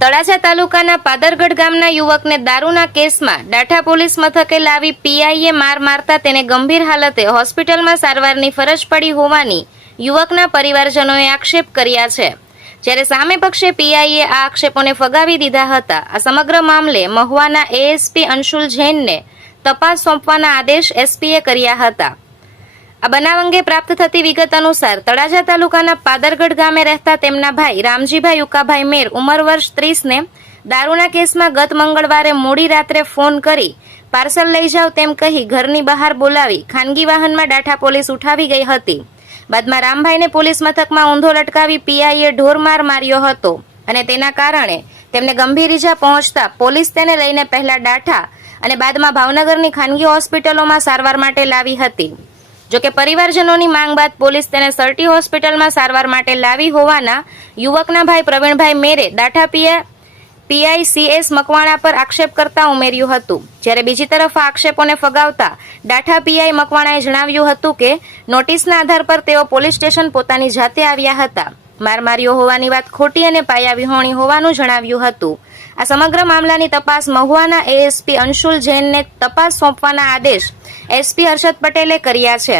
તળાજા તાલુકાના પાદરગઢ ગામના યુવકને દારૂના કેસમાં ડાઠા પોલીસ મથકે લાવી પીઆઈએ માર મારતા તેને ગંભીર હાલતે હોસ્પિટલમાં સારવારની ફરજ પડી હોવાની યુવકના પરિવારજનોએ આક્ષેપ કર્યા છે. જ્યારે સામે પક્ષે પીઆઈએ આ આક્ષેપોને ફગાવી દીધા હતા, આ સમગ્ર મામલે મહુવાના એએસપી અંશુલ જૈનને તપાસ સોંપવાના આદેશ એસપીએ કર્યા હતા. આ બનાવ અંગે પ્રાપ્ત થતી વિગત અનુસાર તળાજા તાલુકાના પાદરગઢ ગામે રહેતા તેમના ભાઈ રામજીભાઈ ઉકાભાઈ મેર ઉંમર વર્ષ ત્રીસને દારૂના કેસમાં ગત મંગળવારે મોડી રાત્રે ફોન કરી પાર્સલ લઈ જાવ તેમ કહી ઘરની બહાર બોલાવી ખાનગી વાહનમાં ડાઠા પોલીસ ઉઠાવી ગઈ હતી. બાદમાં રામભાઈને પોલીસ મથકમાં ઊંધો લટકાવી પીઆઈએ ઢોરમાર માર્યો હતો અને તેના કારણે તેમને ગંભીર ઈજા પહોંચતા પોલીસ તેને લઈને પહેલા ડાઠા અને બાદમાં ભાવનગરની ખાનગી હોસ્પિટલોમાં સારવાર માટે લાવી હતી. જોકે પરિવારજનોની માંગ બાદ પોલીસ તેને સર્ટી હોસ્પિટલમાં સારવાર માટે લાવી હોવાના યુવકના ભાઈ પ્રવીણભાઈ મેરે દાઠા પીએ પીઆઈસીએસ મકવાણા પર આક્ષેપ કરતા ઉમેર્યું હતું. જ્યારે બીજી તરફ આ આક્ષેપોને ફગાવતા ડાઠા પીઆઈ મકવાણાએ જણાવ્યું હતું કે, નોટિસના આધાર પર તેઓ પોલીસ સ્ટેશન પોતાની જાતે આવ્યા હતા. માર માર્યો હોવાની વાત ખોટી અને પાયા વિહોણી હોવાનું જણાવ્યું હતું. આ સમગ્ર મામલાની તપાસ મહુવાના એએસપી અંશુલ જૈનને તપાસ સોંપવાના આદેશ એસપી હર્ષદ પટેલે કર્યા છે.